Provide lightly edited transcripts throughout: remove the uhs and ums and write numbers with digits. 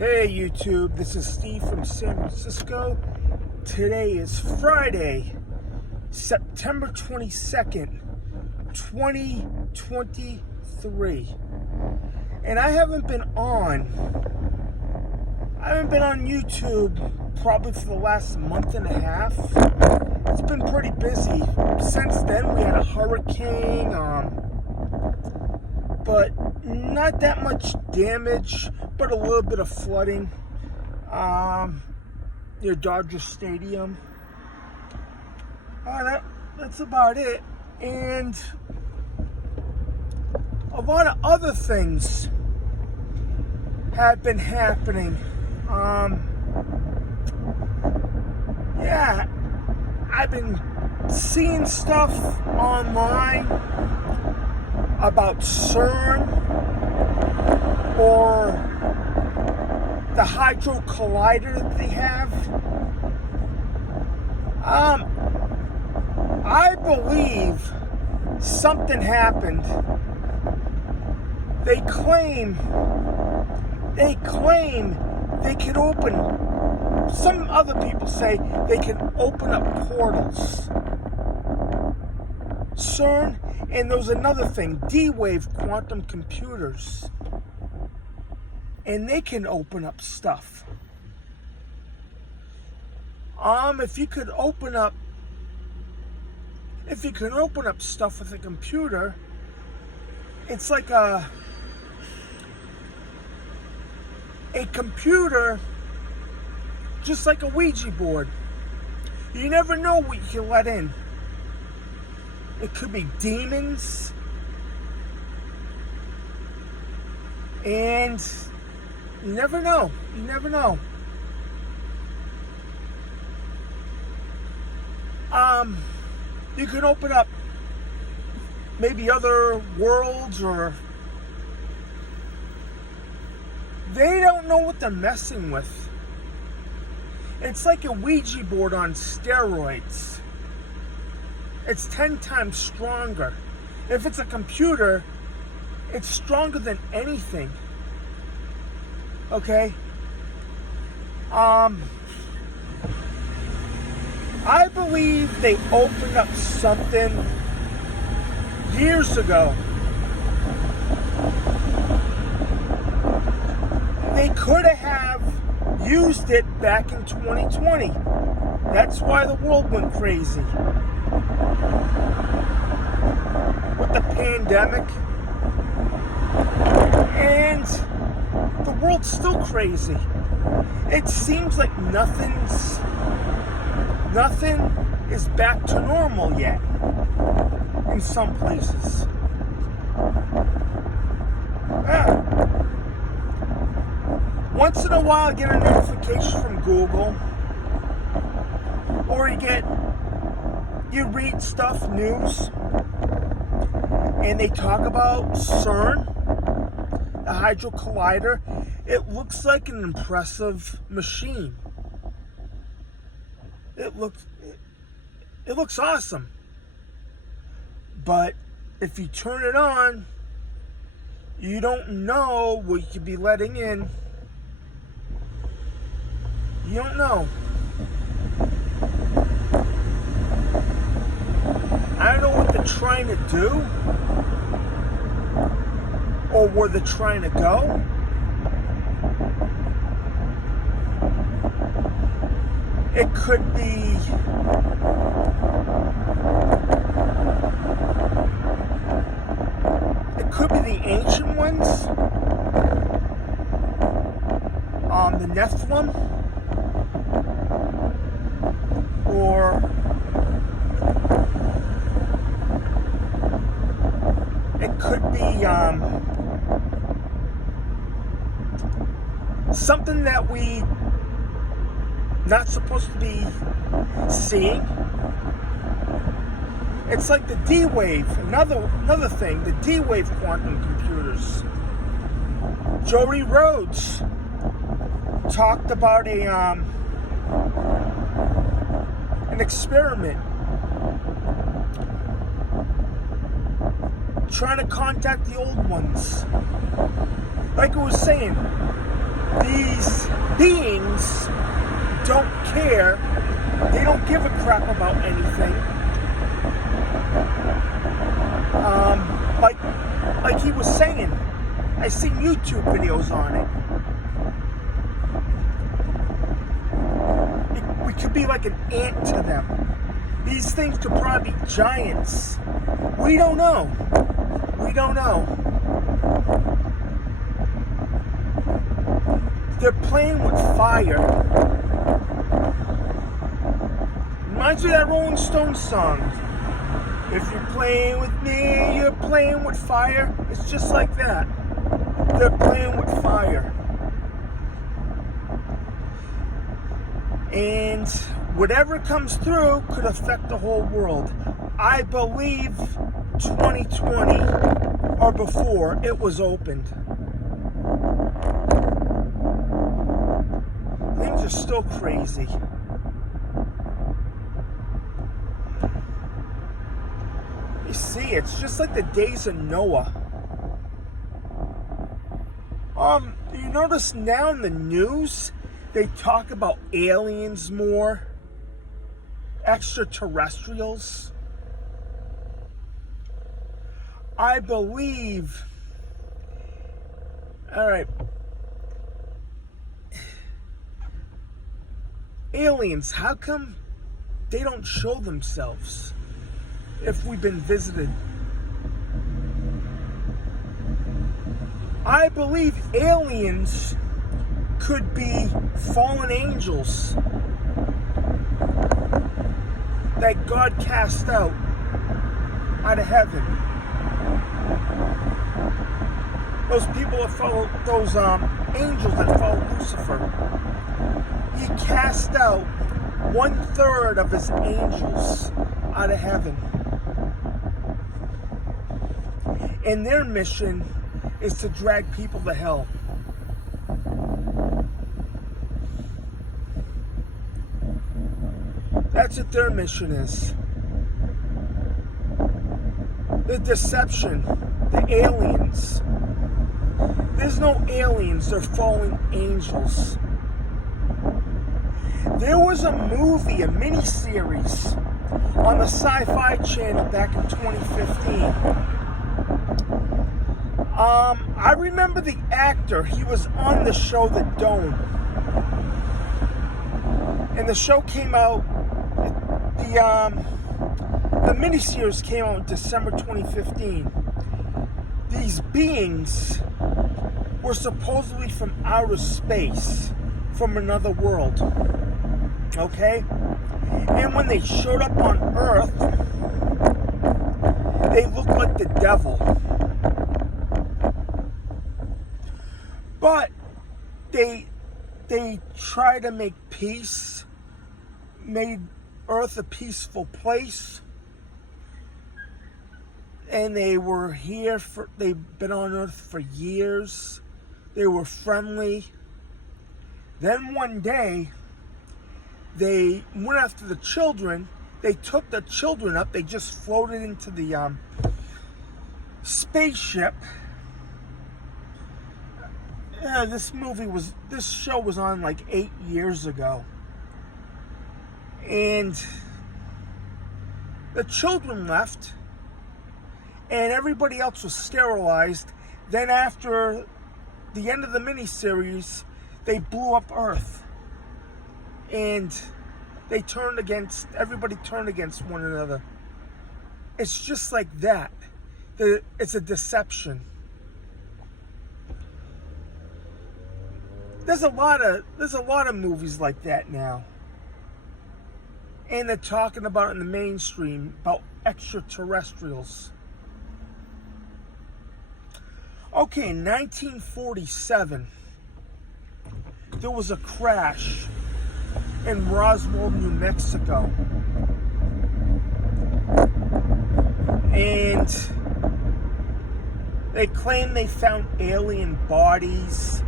Hey YouTube, this is Steve from San Francisco. Today is Friday, September 22nd, 2023. And I haven't been on YouTube probably for the last month and a half. It's been pretty busy. Since then we had a hurricane, but not that much damage, but a little bit of flooding near Dodger Stadium. That's about it. And a lot of other things have been happening. I've been seeing stuff online about CERN or the Hadron Collider that they have. I believe something happened. They claim they can open, some other people say they can open up portals. CERN, and there's another thing, D WAVE quantum computers. And they can open up stuff. If you can open up stuff with a computer, it's like a computer, just like a Ouija board. You never know what you can let in. It could be demons, and you never know. You never know. You can open up maybe other worlds, or they don't know what they're messing with. It's like a Ouija board on steroids. It's 10 times stronger. If it's a computer, it's stronger than anything. Okay? I believe they opened up something years ago. They could have used it back in 2020. That's why the world went crazy. With the pandemic. And the world's still crazy. It seems like nothing is back to normal yet in some places. Once in a while I get a notification from Google, or you read stuff, news, and they talk about CERN, the Hadron Collider. It looks like an impressive machine. It looks awesome. But if you turn it on, you don't know what you could be letting in. You don't know. I don't know what they're trying to do, or where they're trying to go. It could be the ancient ones, the Nephilim, or it could be something that we not supposed to be seeing. It's like the D WAVE, another thing, the D WAVE quantum computers. Jody Rhodes talked about an experiment trying to contact the old ones. Like I was saying, These beings don't care. They don't give a crap about anything. Like he was saying, I seen YouTube videos on it. We could be like an ant to them. These things could probably be giants. We don't know. We don't know. They're playing with fire. Reminds me of that Rolling Stones song. If you're playing with me, you're playing with fire. It's just like that. They're playing with fire. And whatever comes through could affect the whole world. I believe 2020 or before it was opened. Things are still crazy. You see, it's just like the days of Noah. You notice now in the news, they talk about aliens more, extraterrestrials. I believe, alright, aliens, how come they don't show themselves if we've been visited? I believe aliens could be fallen angels that God cast out of heaven. Those people that follow, those angels that follow Lucifer, he cast out 1/3 of his angels out of heaven. And their mission is to drag people to hell. That's what their mission is. The deception, the aliens. There's no aliens, they're fallen angels. There was a movie, a miniseries on the Sci-Fi Channel back in 2015. I remember the actor. He was on the show The Dome. And the show came out, the miniseries came out in December 2015. These beings were supposedly from outer space, from another world. Okay? And when they showed up on Earth, they looked like the devil. But they tried to make peace, made Earth a peaceful place. And they were here they've been on Earth for years. They were friendly. Then one day, they went after the children. They took the children up. They just floated into the spaceship. This show was on like 8 years ago. And the children left. And everybody else was sterilized. Then after the end of the miniseries, they blew up Earth. And everybody turned against one another. It's just like that. It's a deception. There's a lot of movies like that now. And they're talking about it in the mainstream, about extraterrestrials. Okay, in 1947, there was a crash in Roswell, New Mexico. And they claim they found alien bodies,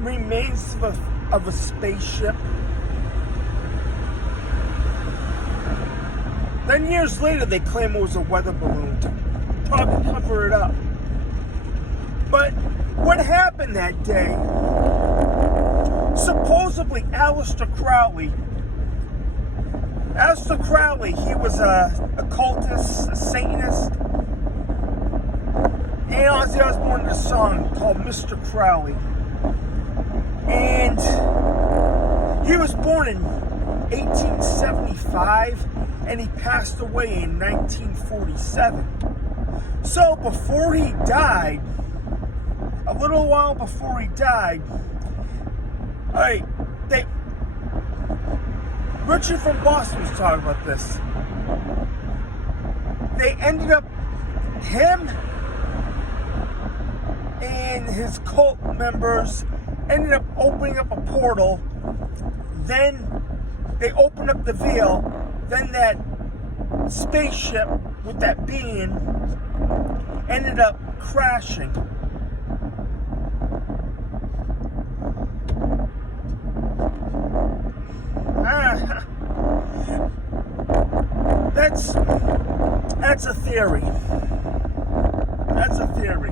remains of a spaceship. Then years later, they claim it was a weather balloon to probably cover it up. But What happened that day? Supposedly, Aleister Crowley, he was a occultist, a Satanist, and Ozzy Osbourne did a song called Mr. Crowley. And he was born in 1875, and he passed away in 1947. So before he died, a little while before he died, Richard from Boston was talking about this. They ended up, him and his cult members ended up opening up a portal. Then they opened up the veil. Then that spaceship with that being ended up crashing. That's a theory. That's a theory.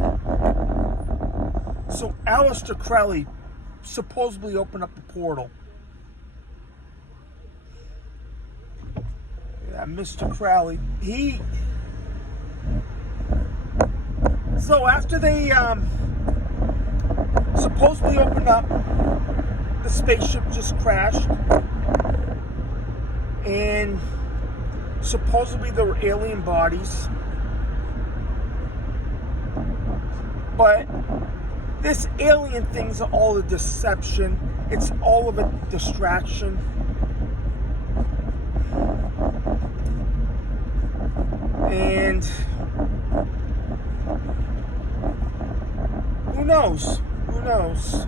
So Aleister Crowley supposedly opened up the portal. Yeah, Mr. Crowley. So after they supposedly opened up, the spaceship just crashed. And supposedly there were alien bodies. But this alien thing's all a deception. It's all of a distraction. And who knows? Who knows?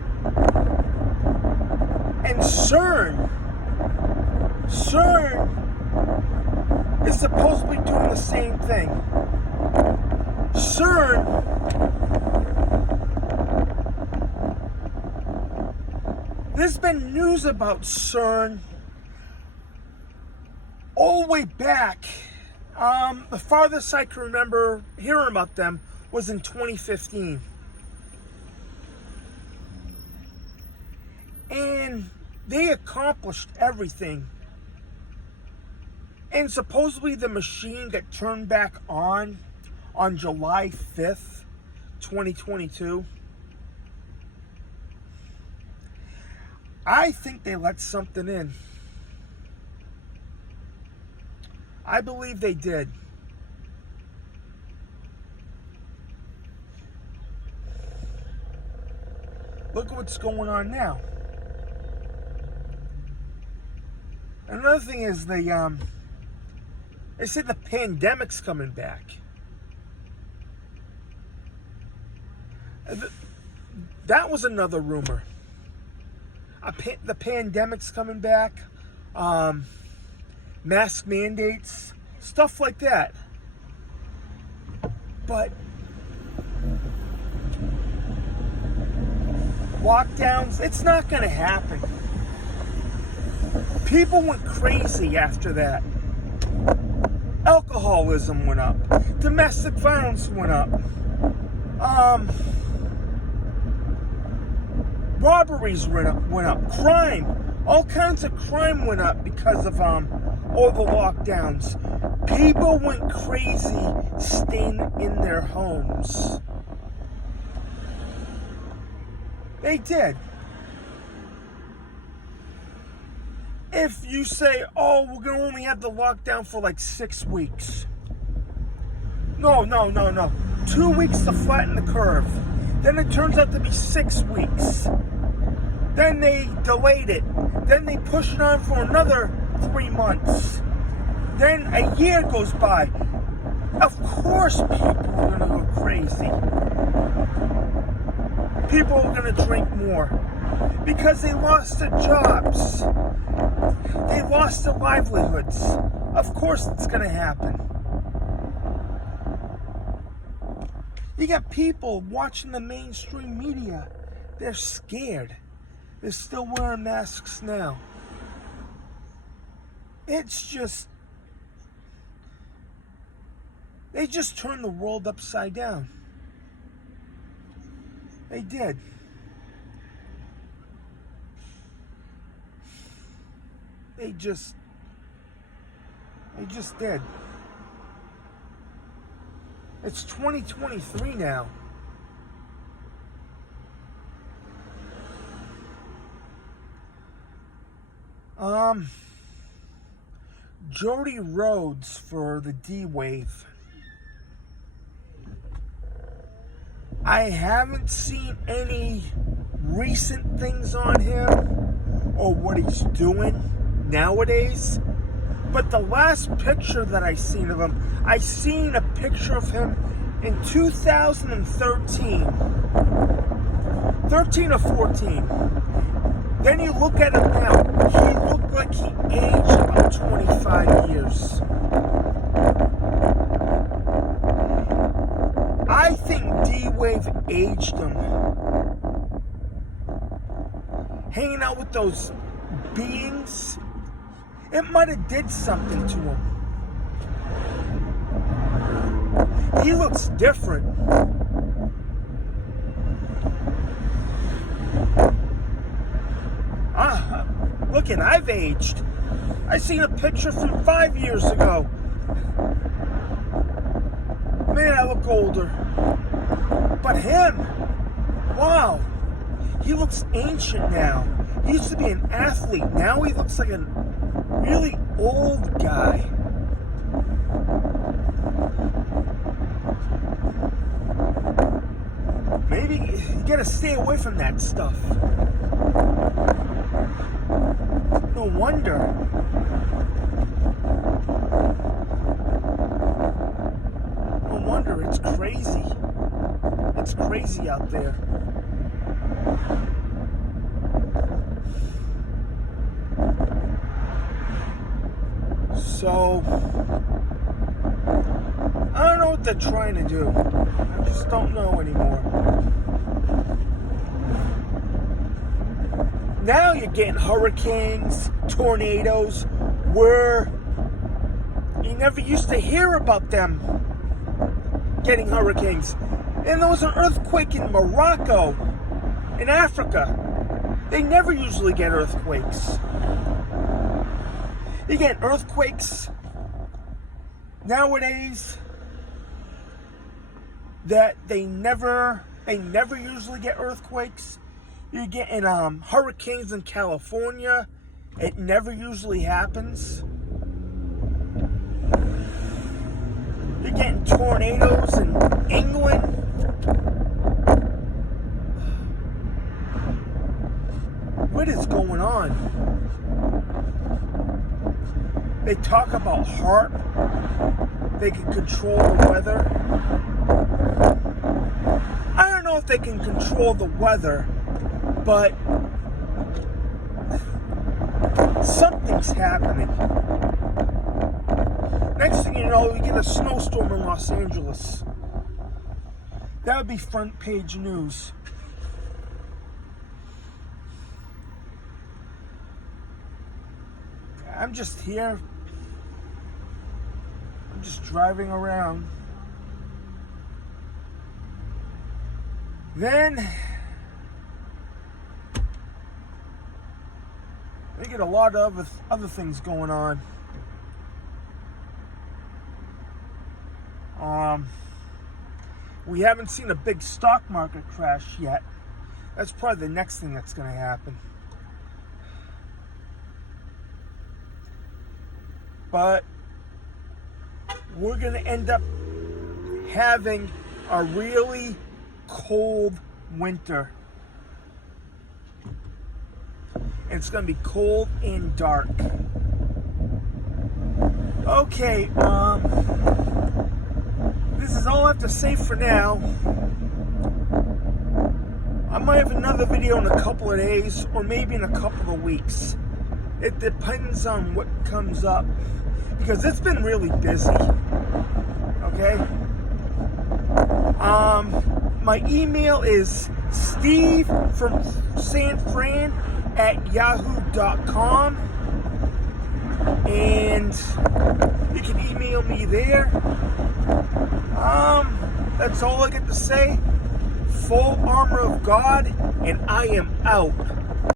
And CERN is supposed to be doing the same thing. CERN there's been news about CERN all the way back. The farthest I can remember hearing about them was in 2015. And they accomplished everything. And supposedly the machine got turned back on July 5th, 2022. I think they let something in. I believe they did. Look at what's going on now. Another thing is they say the pandemic's coming back. That was another rumor. The pandemic's coming back. Mask mandates, stuff like that. But lockdowns, it's not going to happen. People went crazy after that. Alcoholism went up. Domestic violence went up. Robberies went up. Crime. All kinds of crime went up because of all the lockdowns. People went crazy staying in their homes. They did. If you say, oh, we're going to only have the lockdown for like 6 weeks. No. 2 weeks to flatten the curve. Then it turns out to be 6 weeks. Then they delayed it. Then they pushed it on for another 3 months. Then a year goes by. Of course people are going to go crazy. People are going to drink more. Because they lost their jobs. They lost their livelihoods. Of course it's going to happen. You got people watching the mainstream media. They're scared. They're still wearing masks now. It's just... they just turned the world upside down. They did. They just did. It's 2023 now. Jody Rhodes for the D WAVE. I haven't seen any recent things on him or what he's doing nowadays. But the last picture that I seen of him, I seen a picture of him in 2013. 13 or 14. Then you look at him now, he looked like he aged about 25 years. I think D WAVE aged him. Hanging out with those beings, it might have did something to him. He looks different. Look, and I've aged. I seen a picture from 5 years ago. Man, I look older. But him, wow, he looks ancient now. He used to be an athlete. Now he looks like a really old guy. Maybe you gotta stay away from that stuff. No wonder. No wonder, it's crazy. It's crazy out there. So, I don't know what they're trying to do. I just don't know anymore. Now you're getting hurricanes, tornadoes, where you never used to hear about them getting hurricanes. And there was an earthquake in Morocco, in Africa. They never usually get earthquakes. You get earthquakes nowadays that they never usually get earthquakes. You're getting hurricanes in California. It never usually happens. You're getting tornadoes in England. What is going on? They talk about HAARP. They can control the weather. I don't know if they can control the weather, but something's happening. Next thing you know, we get a snowstorm in Los Angeles. That would be front page news. I'm just here. I'm just driving around. Then they get a lot of other things going on. We haven't seen a big stock market crash yet. That's probably the next thing that's going to happen. But we're going to end up having a really cold winter. It's going to be cold and dark. Okay, this is all I have to say for now. I might have another video in a couple of days, or maybe in a couple of weeks. It depends on what comes up, because it's been really busy. Okay? My email is steve@yahoo.com, and you can email me there. That's all I get to say. full armor of God, and I am out.